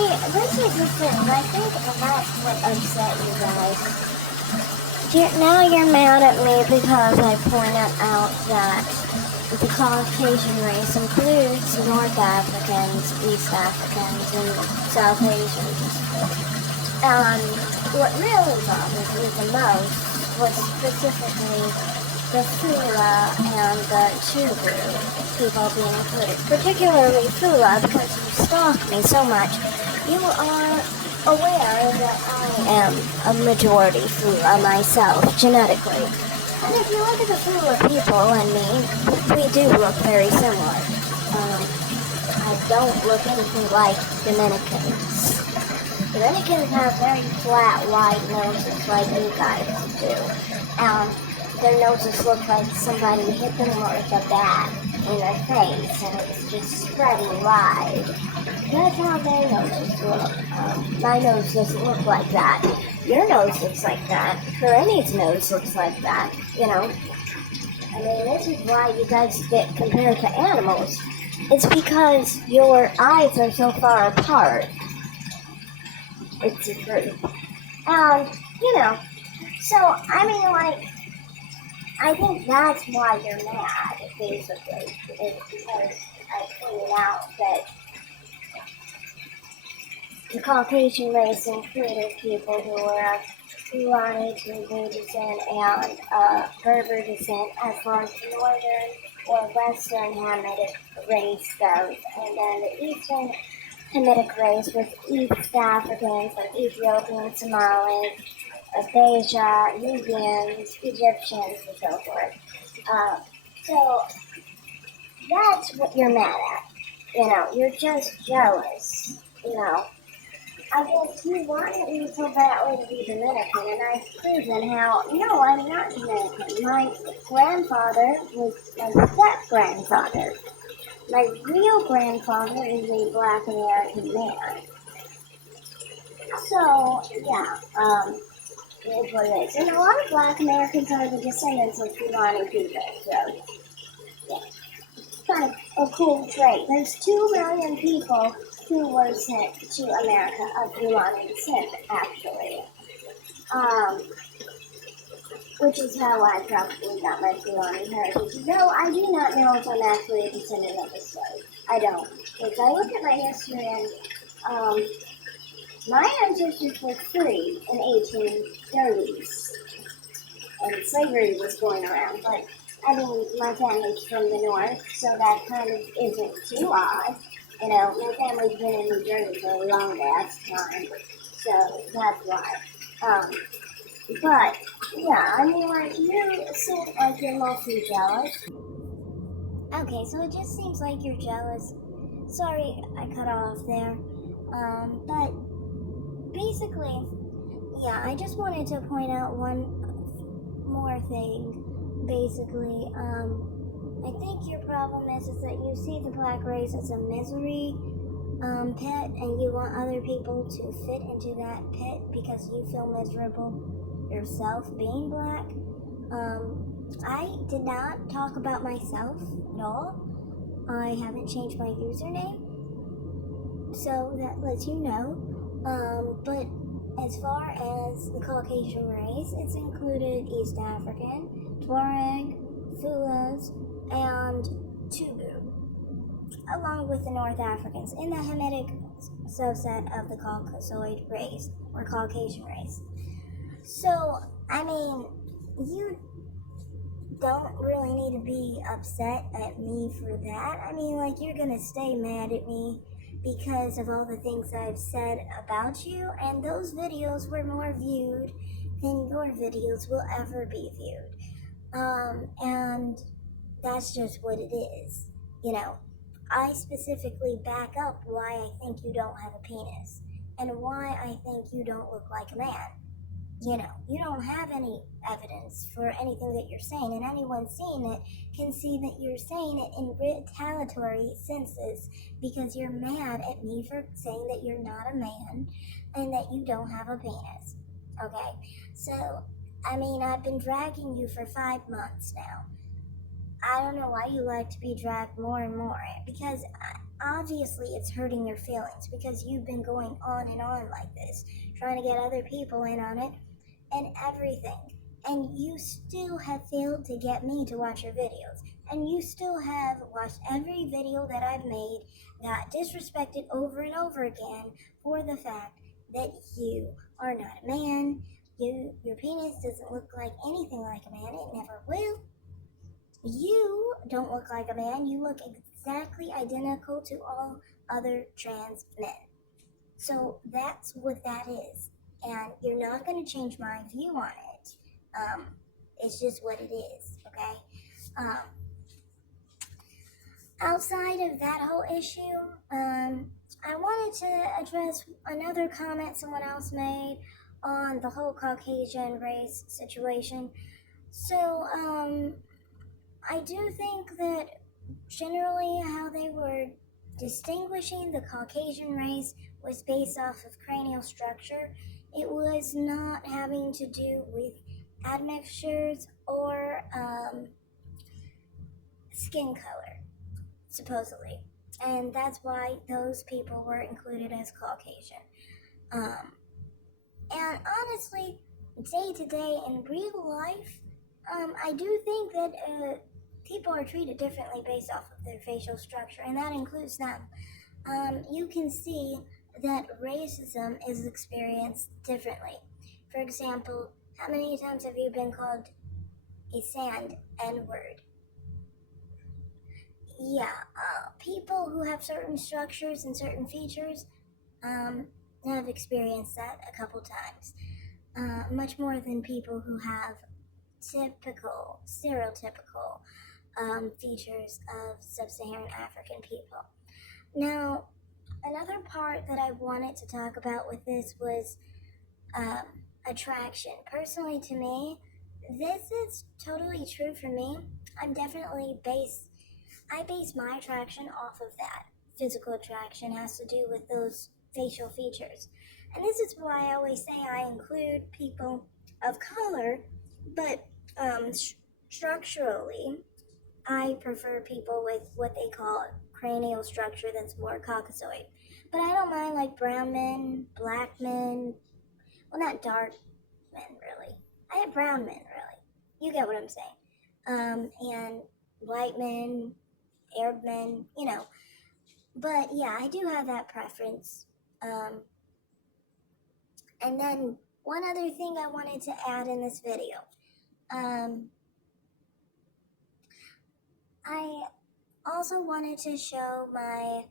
See, this is the thing. I think that's what upset you guys. Now you're mad at me because I pointed out that the Caucasian race includes North Africans, East Africans, and South Asians. And what really bothered me the most was specifically the Fula and the Chubu people being included. Particularly Fula, because you stalk me so much. You are aware that I am a majority Fula myself, genetically. And if you look at the Fula people and me, we do look very similar. I don't look anything like Dominicans. Dominicans have very flat, wide noses like you guys do. Their noses look like somebody hit them with a bat in their face, and it's just spreading wide. That's how their noses look. My nose doesn't look like that. Your nose looks like that. Fulani's nose looks like that, you know. I mean, this is why you guys get compared to animals. It's because your eyes are so far apart. It's the truth. You know, so, I mean, like, I think that's why you're mad, basically, is because I pointed out that the Caucasian race included people who were of Fulani, Chubu descent, and Berber descent, as far as the northern or western Hamitic race goes. And then the eastern Hamitic race was East Africans, like Ethiopians, Somalis, Asia, Nubians, Egyptians, and so forth. So that's what you're mad at. You know, you're just jealous. You know, I guess you wanted me so badly to be Dominican, and I've proven how, no, I'm not Dominican. My grandfather was my step-grandfather. My real grandfather is a Black American man. So, yeah, it is what it is. And a lot of Black Americans are the descendants of Fulani people, so, yeah. Kind of a cool trait. There's 2 million people who were sent to America of Fulani descent, actually. Which is how I probably got my Fulani heritage. Though I do not know if I'm actually a descendant of a slave. I don't. If I look at my history and, my ancestors were free in 1830s, and slavery was going around, but, I mean, my family's from the north, so that kind of isn't too odd. You know, my family's been in New Jersey for a long ass time, so that's why. But, yeah, I mean, like, you seem like you're mostly jealous. Okay, so it just seems like you're jealous. Sorry I cut off there. But basically, yeah, I just wanted to point out one more thing. Basically, I think your problem is that you see the black race as a misery pit, and you want other people to fit into that pit because you feel miserable yourself being black. I did not talk about myself at all. I haven't changed my username, so that lets you know. But as far as the Caucasian race, it's included East African, Tuareg, Fulas, and Chubu, along with the North Africans in the Hamitic subset of the Caucasoid race, or Caucasian race. So, I mean, you don't really need to be upset at me for that. I mean, like, you're gonna stay mad at me because of all the things I've said about you, and those videos were more viewed than your videos will ever be viewed. And that's just what it is. You know, I specifically back up why I think you don't have a penis, and why I think you don't look like a man. You know, you don't have any evidence for anything that you're saying, and anyone seeing it can see that you're saying it in retaliatory senses because you're mad at me for saying that you're not a man and that you don't have a penis. Okay? So, I mean, I've been dragging you for 5 months now. I don't know why you like to be dragged more and more, because obviously it's hurting your feelings because you've been going on and on like this, trying to get other people in on it and everything. And you still have failed to get me to watch your videos. And you still have watched every video that I've made, got disrespected over and over again for the fact that you are not a man. Your penis doesn't look like anything like a man. It never will. You don't look like a man. You look exactly identical to all other trans men. So that's what that is. And you're not going to change my view on it. It's just what it is, okay? Um, Outside of that whole issue, I wanted to address another comment someone else made on the whole Caucasian race situation. So, I do think that generally how they were distinguishing the Caucasian race was based off of cranial structure. It was not having to do with admixtures or skin color, supposedly. And that's why those people were included as Caucasian. And honestly, day to day in real life, I do think that people are treated differently based off of their facial structure, and that includes them. You can see that racism is experienced differently. For example, how many times have you been called a sand N-word? Yeah, people who have certain structures and certain features have experienced that a couple times. Much more than people who have typical, stereotypical features of sub-Saharan African people. Now, another part that I wanted to talk about with this was attraction. Personally, to me, this is totally true for me. I base my attraction off of that. Physical attraction has to do with those facial features. And this is why I always say I include people of color, but structurally, I prefer people with what they call cranial structure that's more Caucasoid. But I don't mind like brown men, black men, well, not dark men really. I have brown men really. You get what I'm saying. And white men, Arab men, you know. But yeah, I do have that preference. And then one other thing I wanted to add in this video. I also wanted to show my